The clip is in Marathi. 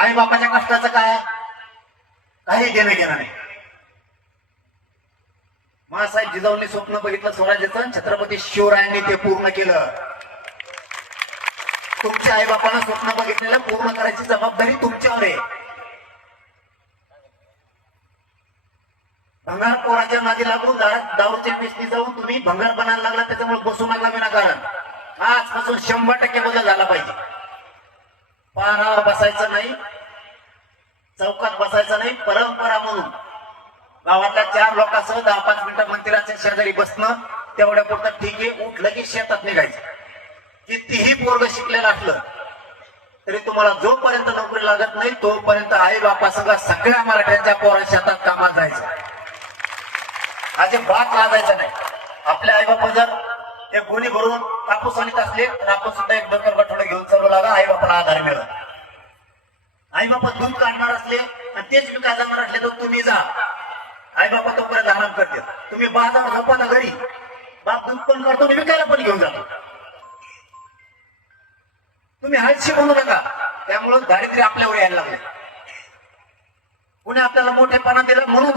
आई बापाच्या कष्टाचं काय काही घेणं घेणं नाही. मासाहेब जिजाऊंनी स्वप्न बघितलं स्वराज्याचं, छत्रपती शिवरायांनी ते पूर्ण केलं. तुमच्या आई बापानं स्वप्न बघितलेलं पूर्ण करायची जबाबदारी तुमच्यावर आहे. भंगार पोराच्या नादी लागून दारात दारूच्या मेसनी जाऊन तुम्ही भंगार बनायला लागला, त्याच्यामुळे बसू लागला विनाकारण. आजपासून 100% बदल झाला पाहिजे. पारावर बसायचं नाही, चौकात बसायचं नाही. परंपरा म्हणून गावातल्या 4 लोकांसह 10-5 मिनिटं मंदिराच्या शेजारी बसणं तेवढ्या पुरतं ठीक आहे. उठलं की शेतात निघायचं. कितीही पोरग शिकलेलं असलं तरी तुम्हाला जोपर्यंत नोकरी लागत नाही तोपर्यंत आई बापासह सगळ्या मराठ्यांच्या पोरा शेतात कामात जायचं. अजिबात लाजायचं नाही. आपल्या आई बापा जर ते गोणी भरून कापूस आणत असले तर आपण सुद्धा एक डोक्यावर गठोडं घेऊन चालू लागा. आई बापाला आधार मिळत. आई बापा दूध काढणार असले आणि तेच विकास जाणार असले तर तुम्ही जा. आई बापा तोपर्यंत आराम करते. तुम्ही बाजार झोपा ना घरी, बाप दूध पण करतो आणि विकायला पण घेऊन जातो. तुम्ही आळशी म्हणू नका. त्यामुळं दारिद्र्य आपल्यावर यायला लागले. कुणी आपल्याला मोठेपणा दिला म्हणून